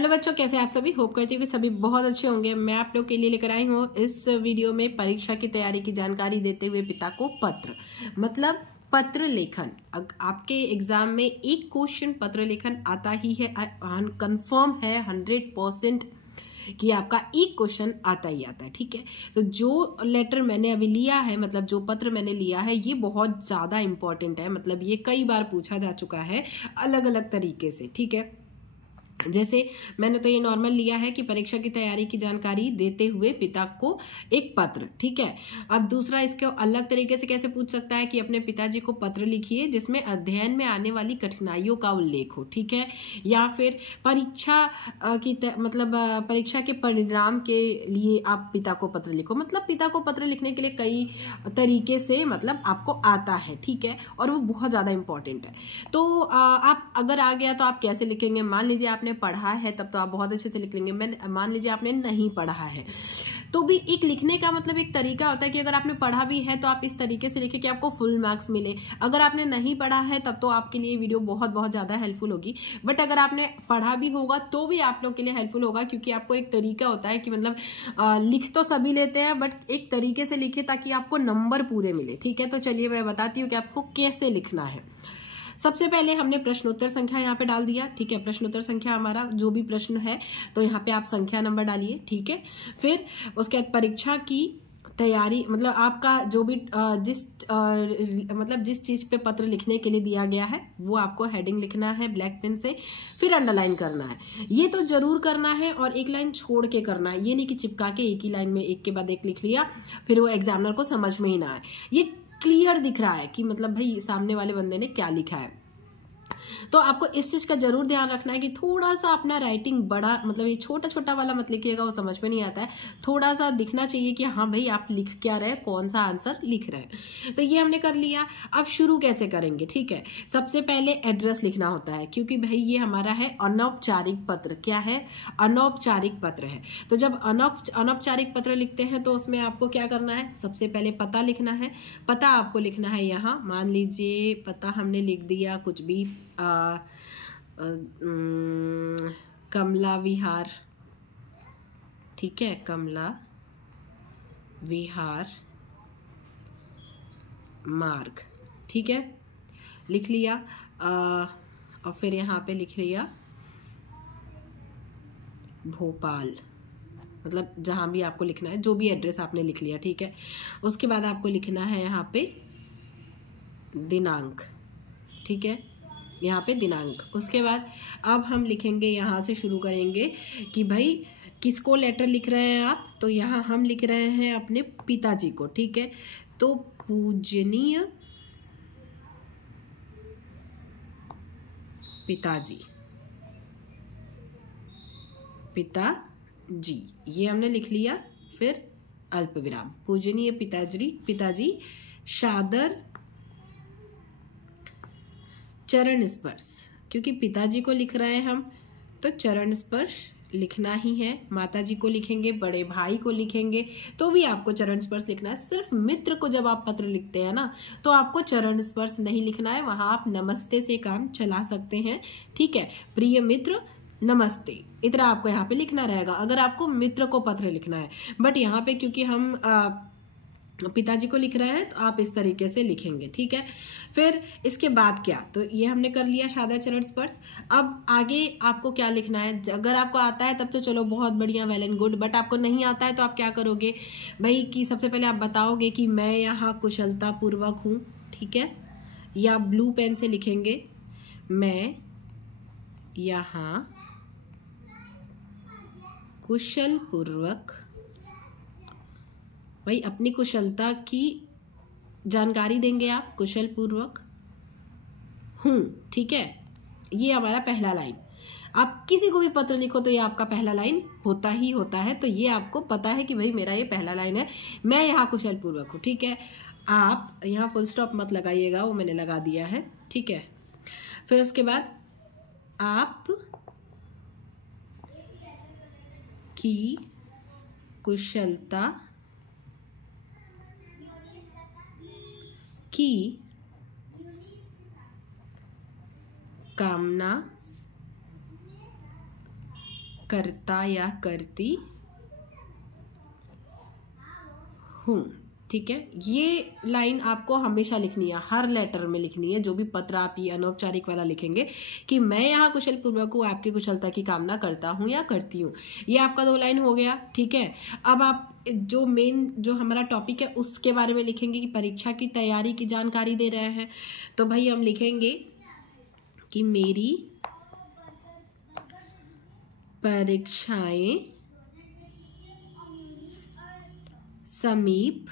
Hello बच्चों, कैसे आप सभी। होप करती हूँ कि सभी बहुत अच्छे होंगे। मैं आप लोग के लिए लेकर आई हूँ इस वीडियो में परीक्षा की तैयारी की जानकारी देते हुए पिता को पत्र, मतलब पत्र लेखन। आपके एग्जाम में एक क्वेश्चन पत्र लेखन आता ही है, कंफर्म है 100% कि आपका एक क्वेश्चन आता ही आता है। ठीक है, तो जो लेटर मैंने अभी लिया है, मतलब जो पत्र मैंने लिया है, ये बहुत ज़्यादा इंपॉर्टेंट है। मतलब ये कई बार पूछा जा चुका है अलग अलग तरीके से। ठीक है, जैसे मैंने तो ये नॉर्मल लिया है कि परीक्षा की तैयारी की जानकारी देते हुए पिता को एक पत्र। ठीक है, अब दूसरा इसके अलग तरीके से कैसे पूछ सकता है कि अपने पिताजी को पत्र लिखिए जिसमें अध्ययन में आने वाली कठिनाइयों का उल्लेख हो। ठीक है, या फिर परीक्षा मतलब परीक्षा के परिणाम के लिए आप पिता को पत्र लिखो। मतलब पिता को पत्र लिखने के लिए कई तरीके से मतलब आपको आता है। ठीक है, और वो बहुत ज़्यादा इंपॉर्टेंट है। तो आप अगर आ गया तो आप कैसे लिखेंगे। मान लीजिए आपने पढ़ा है तब तो आप बहुत अच्छे से लिख लेंगे। मान लीजिए आपने नहीं पढ़ा है तो भी एक लिखने का मतलब एक तरीका होता है कि अगर आपने पढ़ा भी है तो आप इस तरीके से लिखें कि आपको फुल मार्क्स मिले। अगर आपने नहीं पढ़ा है तब तो आपके लिए वीडियो बहुत बहुत ज़्यादा हेल्पफुल होगी, बट अगर आपने पढ़ा भी होगा तो भी आप लोग के लिए हेल्पफुल होगा, क्योंकि आपको एक तरीका होता है कि मतलब लिख तो सभी लेते हैं बट एक तरीके से लिखे ताकि आपको नंबर पूरे मिले। ठीक है, तो चलिए मैं बताती हूँ कि आपको कैसे लिखना है। सबसे पहले हमने प्रश्नोत्तर संख्या यहाँ पे डाल दिया। ठीक है, प्रश्नोत्तर संख्या हमारा जो भी प्रश्न है तो यहाँ पे आप संख्या नंबर डालिए। ठीक है, फिर उसके बाद परीक्षा की तैयारी, मतलब आपका जो भी जिस चीज पे पत्र लिखने के लिए दिया गया है वो आपको हेडिंग लिखना है ब्लैक पेन से, फिर अंडरलाइन करना है। ये तो जरूर करना है और एक लाइन छोड़ के करना है, ये नहीं कि चिपका के एक ही लाइन में एक के बाद एक लिख लिया फिर वो एग्जामिनर को समझ में ही ना आए। ये क्लियर दिख रहा है कि मतलब भाई सामने वाले बंदे ने क्या लिखा है। तो आपको इस चीज का जरूर ध्यान रखना है कि थोड़ा सा अपना राइटिंग बड़ा, मतलब ये छोटा छोटा वाला मत लिखिएगा, वो समझ में नहीं आता है। थोड़ा सा दिखना चाहिए कि हाँ भाई आप लिख क्या रहे हैं, कौन सा आंसर लिख रहे हैं। तो ये हमने कर लिया। अब शुरू कैसे करेंगे। ठीक है, सबसे पहले एड्रेस लिखना होता है, क्योंकि भाई ये हमारा है अनौपचारिक पत्र। क्या है, अनौपचारिक पत्र है। तो जब अनौपचारिक पत्र लिखते हैं तो उसमें आपको क्या करना है, सबसे पहले पता लिखना है। पता आपको लिखना है यहाँ, मान लीजिए पता हमने लिख दिया कुछ भी, कमला विहार। ठीक है, कमला विहार मार्ग। ठीक है, लिख लिया। और फिर यहाँ पे लिख लिया भोपाल, मतलब जहाँ भी आपको लिखना है, जो भी एड्रेस आपने लिख लिया। ठीक है, उसके बाद आपको लिखना है यहाँ पे दिनांक। ठीक है, यहाँ पे दिनांक। उसके बाद अब हम लिखेंगे, यहाँ से शुरू करेंगे कि भाई किसको लेटर लिख रहे हैं आप, तो यहाँ हम लिख रहे हैं अपने पिताजी को। ठीक है, तो पूजनीय पिताजी, पिताजी ये हमने लिख लिया। फिर अल्प विराम, पूजनीय पिताजी सादर चरण स्पर्श, क्योंकि पिताजी को लिख रहे हैं हम तो चरण स्पर्श लिखना ही है। माताजी को लिखेंगे, बड़े भाई को लिखेंगे तो भी आपको चरण स्पर्श लिखना है। सिर्फ मित्र को जब आप पत्र लिखते हैं ना तो आपको चरण स्पर्श नहीं लिखना है, वहां आप नमस्ते से काम चला सकते हैं। ठीक है, प्रिय मित्र नमस्ते, इतना आपको यहाँ पे लिखना रहेगा अगर आपको मित्र को पत्र लिखना है। बट यहाँ पे क्योंकि हम पिताजी को लिख रहे हैं तो आप इस तरीके से लिखेंगे। ठीक है, फिर इसके बाद क्या, तो ये हमने कर लिया सादा चरण स्पर्श। अब आगे आपको क्या लिखना है, अगर आपको आता है तब तो चलो बहुत बढ़िया, वेल एंड गुड, बट आपको नहीं आता है तो आप क्या करोगे भाई, कि सबसे पहले आप बताओगे कि मैं यहाँ कुशलता पूर्वक हूँ। ठीक है, या ब्लू पेन से लिखेंगे, मैं यहाँ कुशल पूर्वक, भाई अपनी कुशलता की जानकारी देंगे आप, कुशल पूर्वक हूं। ठीक है, ये हमारा पहला लाइन। आप किसी को भी पत्र लिखो तो ये आपका पहला लाइन होता ही होता है, तो ये आपको पता है कि भाई मेरा ये पहला लाइन है, मैं यहाँ कुशल पूर्वक हूँ। ठीक है, आप यहाँ फुल स्टॉप मत लगाइएगा, वो मैंने लगा दिया है। ठीक है, फिर उसके बाद आप की कुशलता की कामना करता या करती हूँ। ठीक है, ये लाइन आपको हमेशा लिखनी है, हर लेटर में लिखनी है। जो भी पत्र आप ये अनौपचारिक वाला लिखेंगे कि मैं यहाँ कुशल पूर्वक हूँ, आपकी कुशलता की कामना करता हूँ या करती हूँ। ये आपका 2 लाइन हो गया। ठीक है, अब आप जो मेन जो हमारा टॉपिक है उसके बारे में लिखेंगे कि परीक्षा की तैयारी की जानकारी दे रहे हैं। तो भाई हम लिखेंगे कि मेरी परीक्षाएं समीप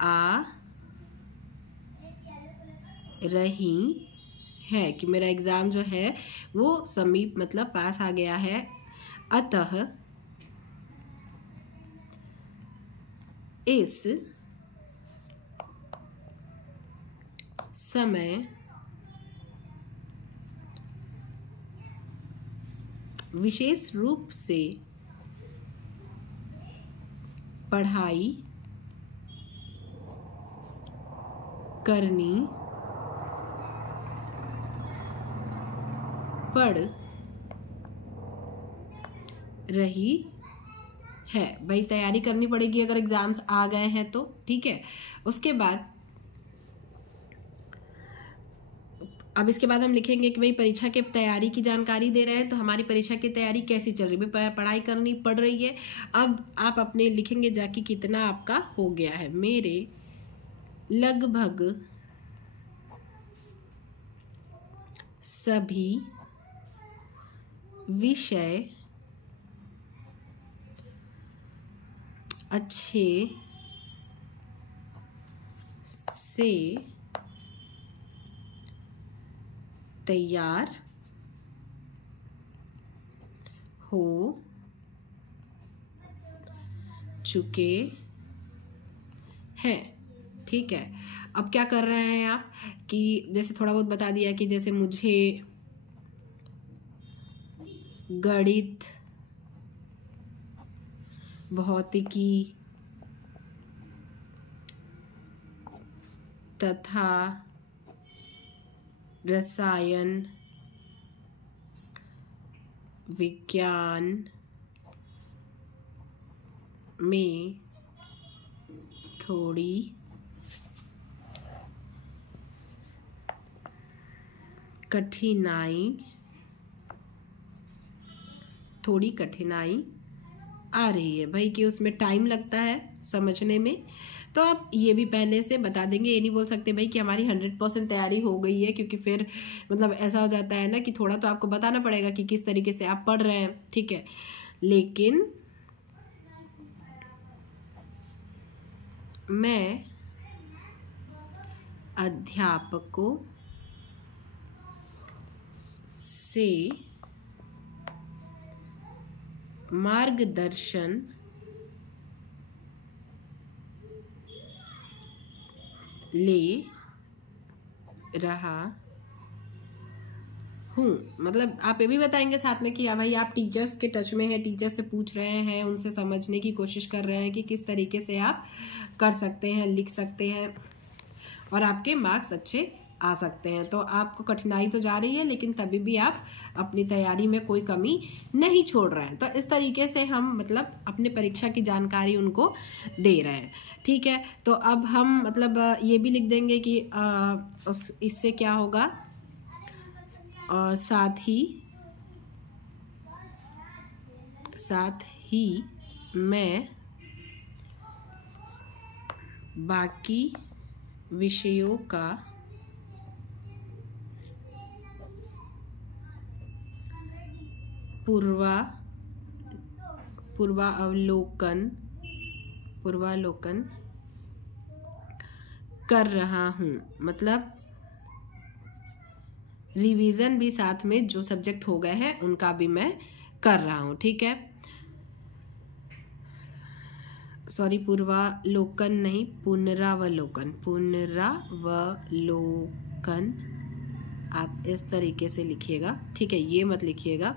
आ रही है, कि मेरा एग्ज़ाम जो है वो समीप मतलब पास आ गया है। अतः इस समय विशेष रूप से पढ़ाई करनी पड़ रही है। भाई तैयारी करनी पड़ेगी अगर एग्जाम्स आ गए हैं तो। ठीक है, उसके बाद अब इसके बाद हम लिखेंगे कि भाई परीक्षा के तैयारी की जानकारी दे रहे हैं, तो हमारी परीक्षा की तैयारी कैसी चल रही है, पढ़ाई करनी पड़ रही है। अब आप अपने लिखेंगे जाके कितना आपका हो गया है। मेरे लगभग सभी विषय अच्छे से तैयार हो चुके हैं। ठीक है, अब क्या कर रहे हैं आप कि जैसे थोड़ा बहुत बता दिया कि जैसे मुझे गणित, भौतिकी तथा रसायन विज्ञान में थोड़ी कठिनाई आ रही है भाई, कि उसमें टाइम लगता है समझने में। तो आप ये भी पहले से बता देंगे, ये नहीं बोल सकते भाई कि हमारी 100% तैयारी हो गई है, क्योंकि फिर मतलब ऐसा हो जाता है ना कि थोड़ा तो आपको बताना पड़ेगा कि किस तरीके से आप पढ़ रहे हैं। ठीक है, लेकिन मैं अध्यापकों से मार्गदर्शन ले रहा हूँ। मतलब आप ये भी बताएंगे साथ में कि हाँ भाई आप टीचर्स के टच में हैं, टीचर से पूछ रहे हैं, उनसे समझने की कोशिश कर रहे हैं कि किस तरीके से आप कर सकते हैं, लिख सकते हैं और आपके मार्क्स अच्छे आ सकते हैं। तो आपको कठिनाई तो जा रही है, लेकिन तभी भी आप अपनी तैयारी में कोई कमी नहीं छोड़ रहे हैं। तो इस तरीके से हम मतलब अपने परीक्षा की जानकारी उनको दे रहे हैं। ठीक है, तो अब हम मतलब ये भी लिख देंगे कि इससे क्या होगा, साथ ही मैं बाकी विषयों का पूर्वावलोकन कर रहा हूँ। मतलब रिवीजन भी साथ में जो सब्जेक्ट हो गए हैं उनका भी मैं कर रहा हूँ। ठीक है, सॉरी पूर्वावलोकन नहीं, पुनरावलोकन आप इस तरीके से लिखिएगा। ठीक है, ये मत लिखिएगा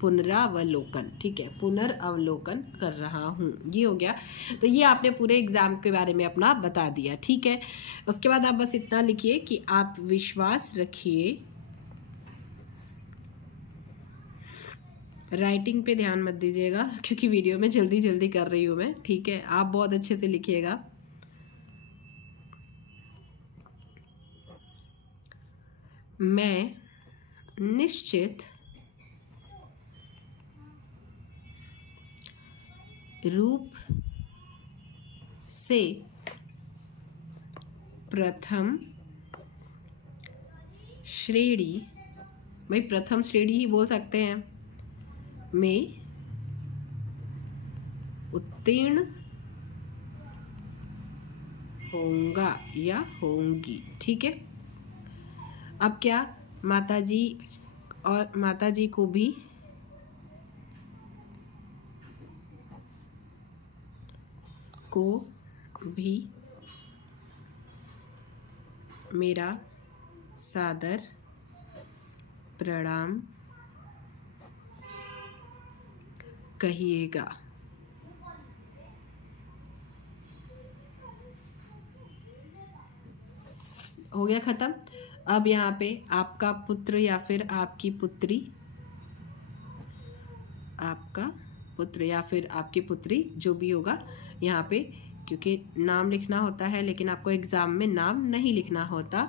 पुनरावलोकन। ठीक है, पुनरावलोकन कर रहा हूँ, ये हो गया। तो ये आपने पूरे एग्जाम के बारे में अपना बता दिया। ठीक है, उसके बाद आप बस इतना लिखिए कि आप विश्वास रखिए राइटिंग पे ध्यान मत दीजिएगा क्योंकि वीडियो में जल्दी जल्दी कर रही हूँ मैं, ठीक है। आप बहुत अच्छे से लिखिएगा। मैं निश्चित रूप से प्रथम श्रेणी, भाई प्रथम श्रेणी ही बोल सकते हैं, में उत्तीर्ण होऊंगा या होंगी, ठीक है। अब क्या, माताजी और माताजी को भी मेरा सादर प्रणाम कहिएगा। हो गया खत्म। अब यहाँ पे आपका पुत्र या फिर आपकी पुत्री, आपका पुत्र या फिर आपकी पुत्री जो भी होगा यहाँ पे, क्योंकि नाम लिखना होता है लेकिन आपको एग्जाम में नाम नहीं लिखना होता,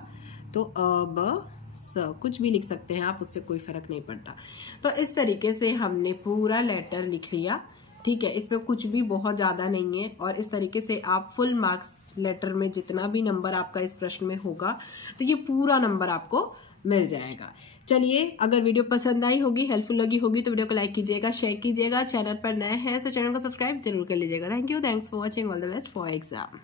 तो अब कुछ भी लिख सकते हैं आप, उससे कोई फर्क नहीं पड़ता। तो इस तरीके से हमने पूरा लेटर लिख लिया, ठीक है। इसमें कुछ भी बहुत ज़्यादा नहीं है और इस तरीके से आप फुल मार्क्स लेटर में जितना भी नंबर आपका इस प्रश्न में होगा तो ये पूरा नंबर आपको मिल जाएगा। चलिए, अगर वीडियो पसंद आई होगी, हेल्पफुल लगी होगी तो वीडियो को लाइक कीजिएगा, शेयर कीजिएगा। चैनल पर नए हैं तो चैनल को सब्सक्राइब जरूर कर लीजिएगा। Thank you, thanks for watching, all the best for exam.